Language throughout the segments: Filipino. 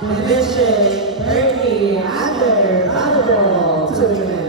Division 30 Under Volleyball Tournament.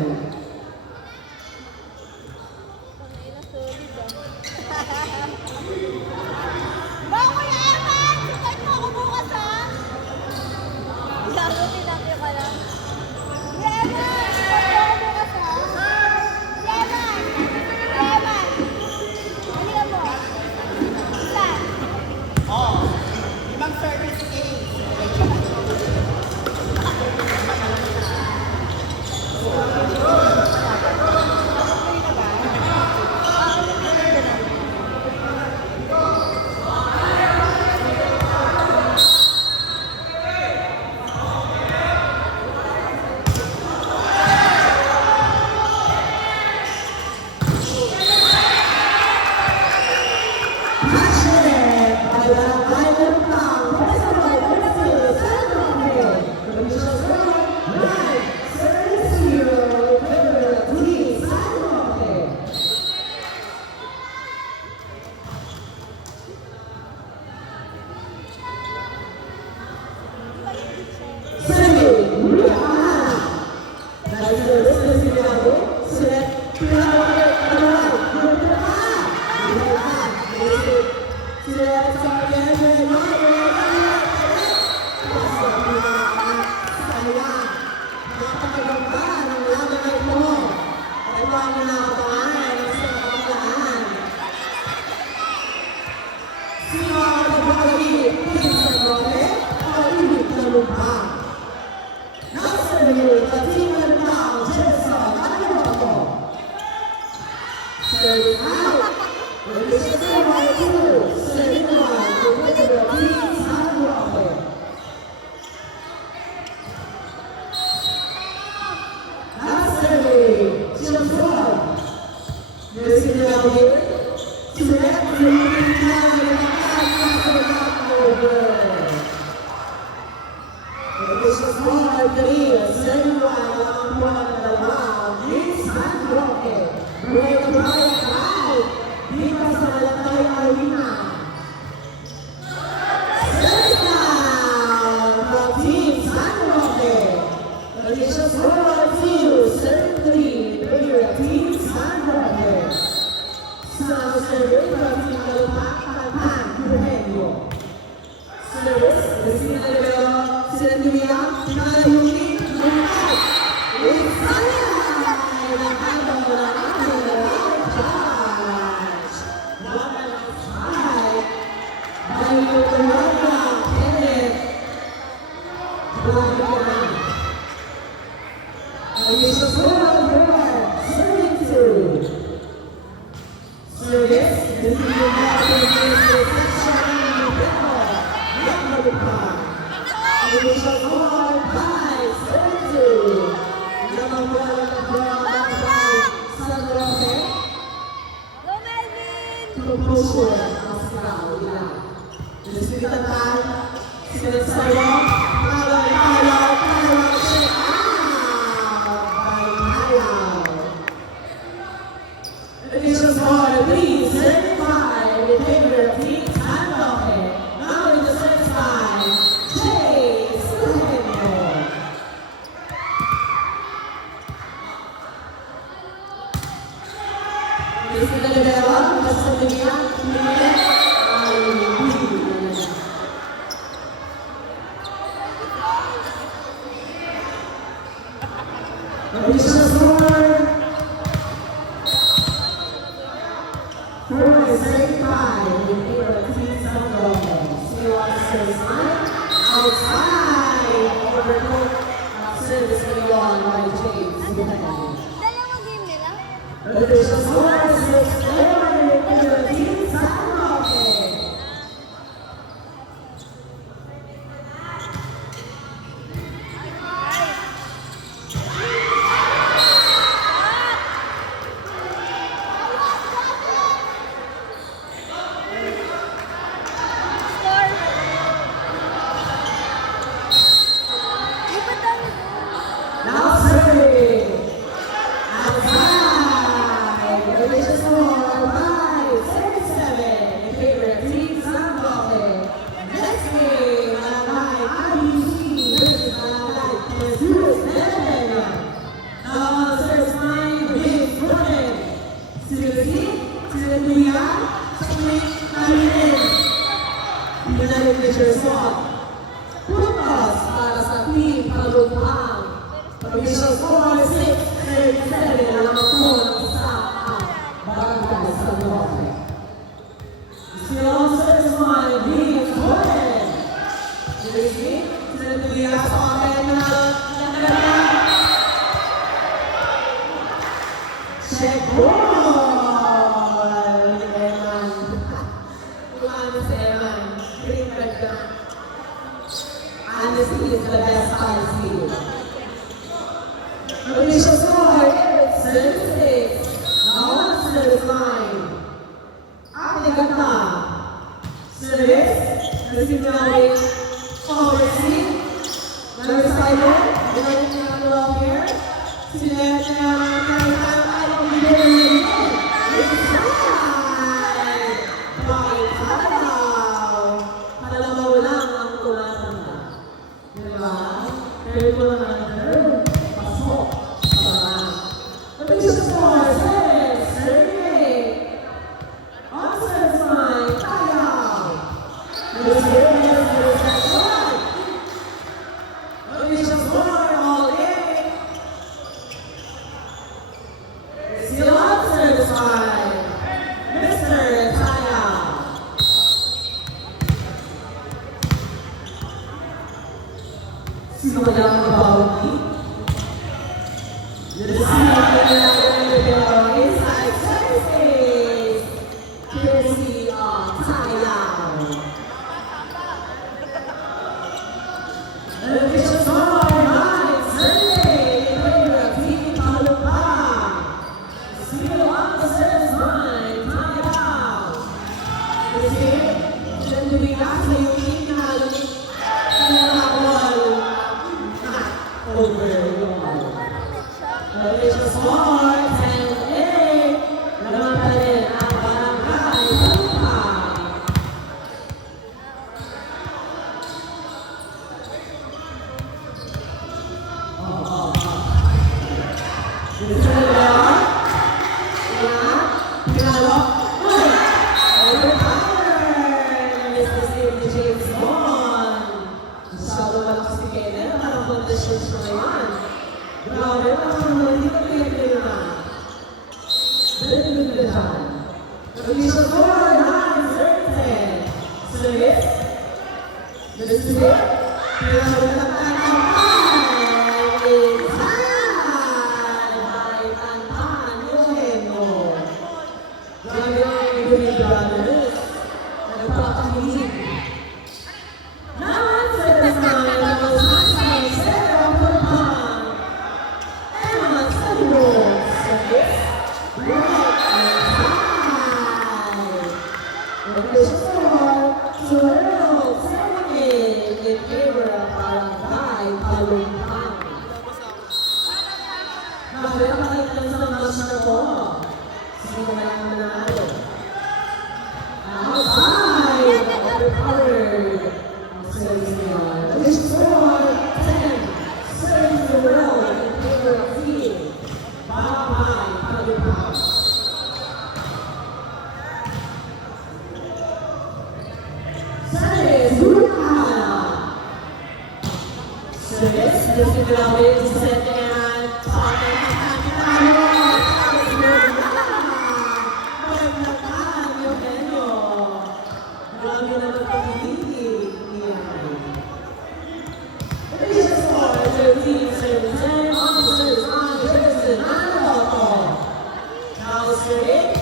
Now serving outside, delicious more. check ball! Eman. Eman si Eman. Green card na. Honestly, is the best policy. Official score is 36. Now on service line. Ating ganda. Service. Receive now overseas. Number cyber. Running down low here. Select I don't need it. Inside. By Tao. Dalawa lang ang tumatanda. Diba? Pero ko lang natin. Pasok. Official score, 38. Offset sign, Tayaw. Official score, all in. Still offset sign, Mr. Tayaw. Sino kaya ang bounty? Inside services, courtesy of Tayaw. Official score, right, Sunday, in favor of Team Palupang. Still on the service line, Tayaw. This game, then to be back to yung team na over yun. Official score, 10-8. Naman pa rin ang Barangay Palupang. Gusto nyo ba? Yan. Pinalo. Overpowered. Mr. Steve James Bond. Masyado malakas si Kenneth. Parang conditions na yan. Grabe, parang hindi ka pwede na. Pwede na dyan. Official score, 9-13. Service. Mr. Smith. Pinalo na ng Tantan. Inside. By Tantan. Eugenio. Grabe ang Green Brothers. Nagpapahihig. Now on service line, number 9, Sarah Palupang. Emma Salimon. Service. Right inside. Official score, 12-7 in favor of Barangay Palupang. Grabe, nakakita lang sa match na to. Sino kaya ang manalo? Outside, overpowered. Ang service niya. Official score, 10-7 in favor of Team Barangay Palupang. Service, Huracana. Service, this is grabe sa set and partner ng Kapitano. Maglakan, Eugenio. Grabe naman pag-ibig. Official score, 13-7. Officers on Tristan Analoto. Now service.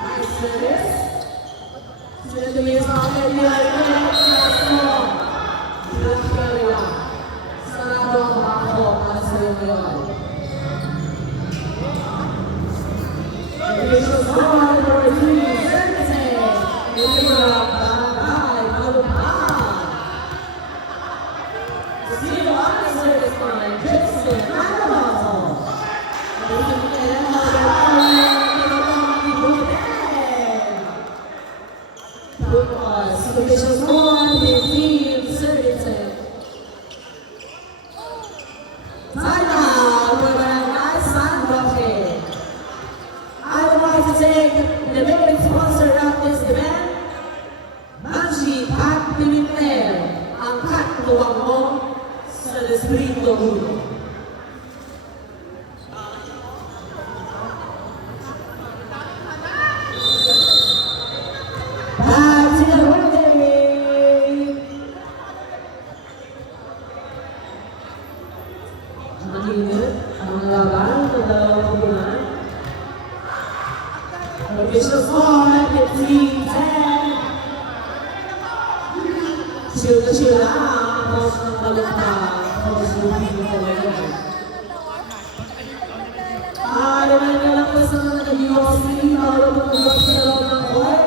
Nice service. Sino yung socket niya? Sarado ang bako at sa yun. Official score, 14-7. Ito ang Barangay Palupang. Still on the service line, Tristan Analoto. Official score, 15-13. Tayaw for Barangay San Roque. I would like to take the main sponsor of this event, Manji Pat Pimentel, ang katluwang mo sa Distrito 1. Back to the birthday! Ang init, ang laban ng dalawang punan. Official score, 15-10. Chill na chill lang. Coach ng Balota. Coach Ruby talaga. Naman ka lang sa mga nag-USC. Bawal mo mag-work sa loob ng court.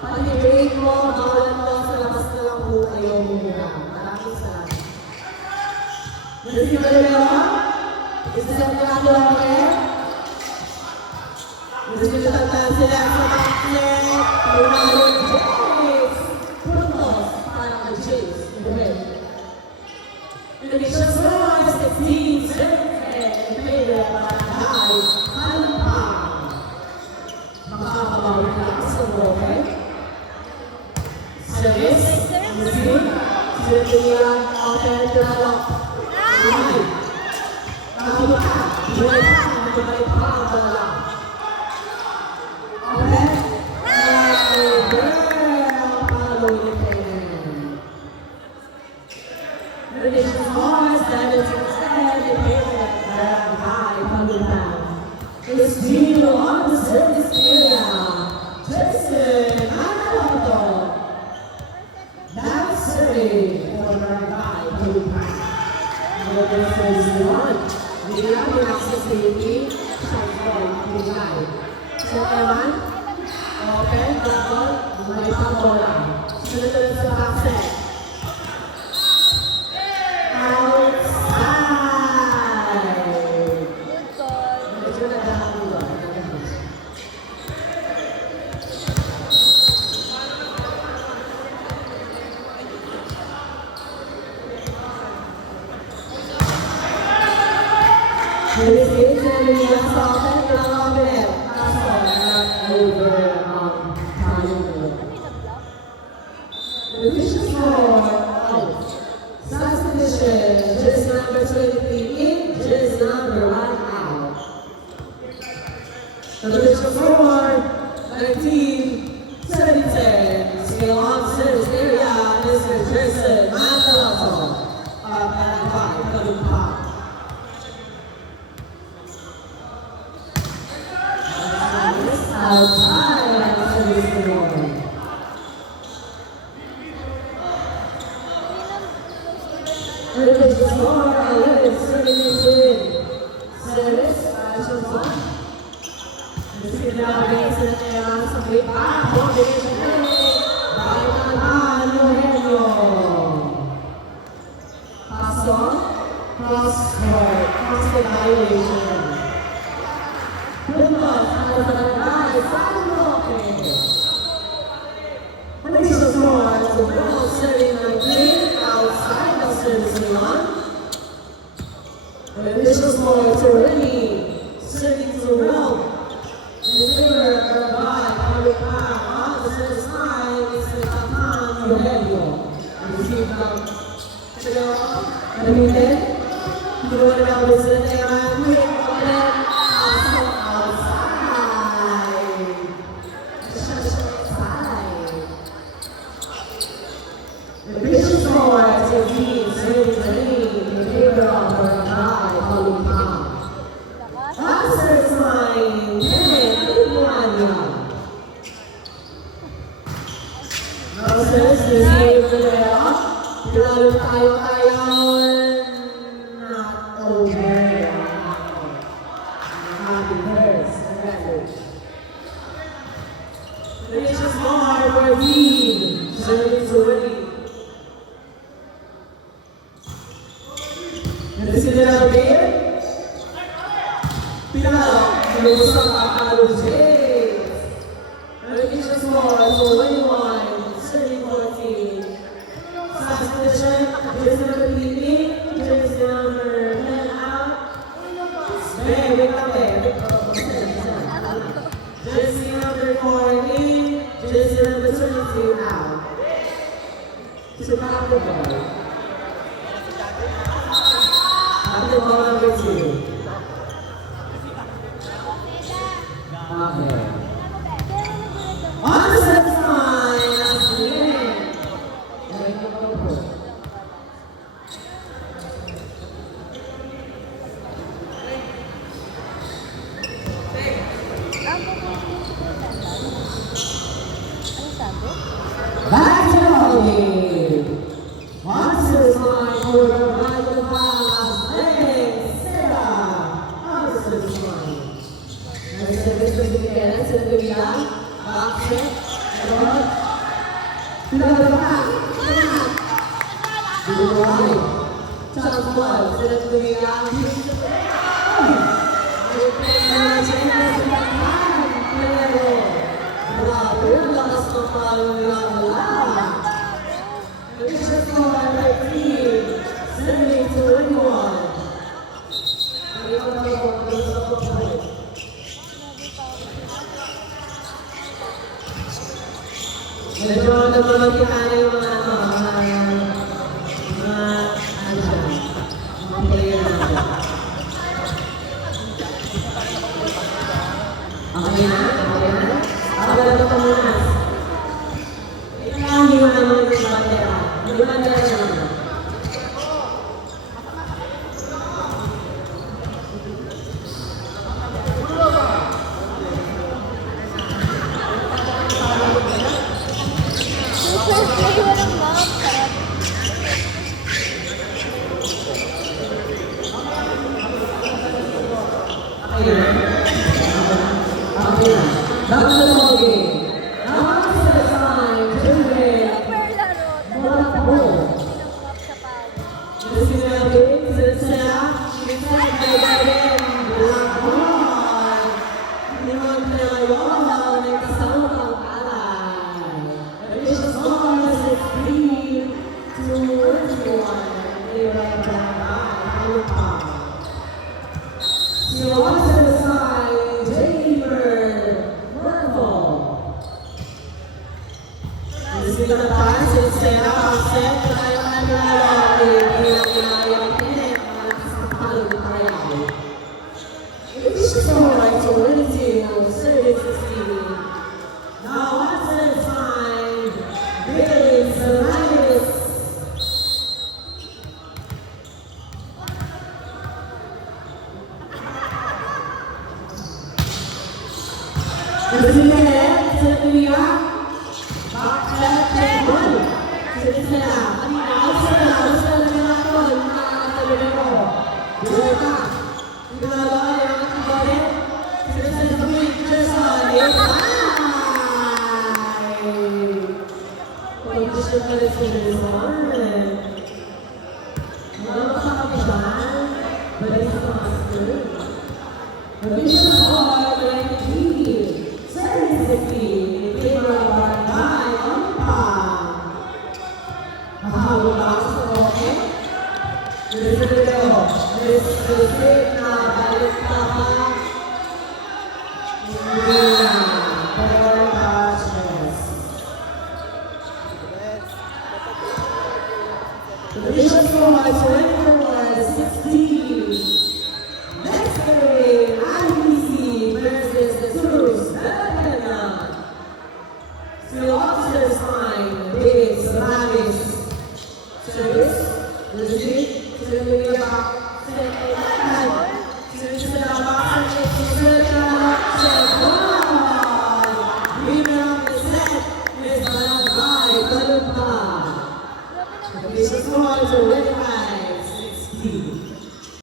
Pag-break mo, bawal mo sa labas na lang po kayo muna. Maraming salamat. Nasi ba nila? Isa sa mga okay? Nasi ba tataan sila sa backnet? Punalo ng Jays! Puntos para kay Jays. Indonesia scores 16-10. Pwede para kay Halpang. Makakabawi na sa okay? Service. Nasi. Sila okay. Tinalok. Buhay. Nakabot ka. Buhay ka. Nakabalik pa ang dala. Okay? Palo ulit kayo. Indonesia scores 17-10. High Palutan. It's Gino on the service area. Jason Analoto. That's serving for High Palutan. Another service one. Hindi namin access sa hindi. Shot ball. Bigay. So, Eman. Okay. Drop ball. May pang-bola. Sunod-sunod sa back set. This is the assault and confident. Assault over Thailand. The official score out. Substitution, jersey number 23 in, jersey number 1 out. The official score 19-10. Skill on service area, Mr. Jason Manaloto of Paraguay, Kalumpa. Outside of service area. Service score 11-17. Service, Johnson. Meski namin sa kaya sa pipa, combination by Eugenio. Pasok, cross-court, cross-court violation. Puntos, para sa Barangay San Roque. Official score, Sobrano serving 19, outside of service line. Official score, Torelli, serving Sobrano. Receiver, Paraguay, Palupang, on the service line, is the Tapan Eugenio. Receive from Chilo, Namitin. Dua na with the Eman, quick, open, the official score is 18-17 in favor of Barangay Palupang. On the service line, Kenneth Iguana. Moses received the bell. Pinalo tayo. Not over. Happy birthday. The official score for Dean. Serving Zuri. Nagsisinala beer. Pinalo. Pinusang kakalo Jays. Official score for 21, serving 14. Substitution, jersey number 3, jersey number 10 out. Wait lang. Jersey number 4 in, jersey number 22 out. After ball number 2. Okay. On the set line, that's the end. Ang Back to Holly. Monsters line for the right pass. And Sarah. Monsters line. Let's take this one together. To the beyond. Box it. Forward. To the back. To the right. Chance one. To the beyond. Medyo naman kita na yung mga player natin. Okay na? Okay na? Ako na ito muna. Kaya hindi mo naman yung bandera. Hindi bandera siya naman. Service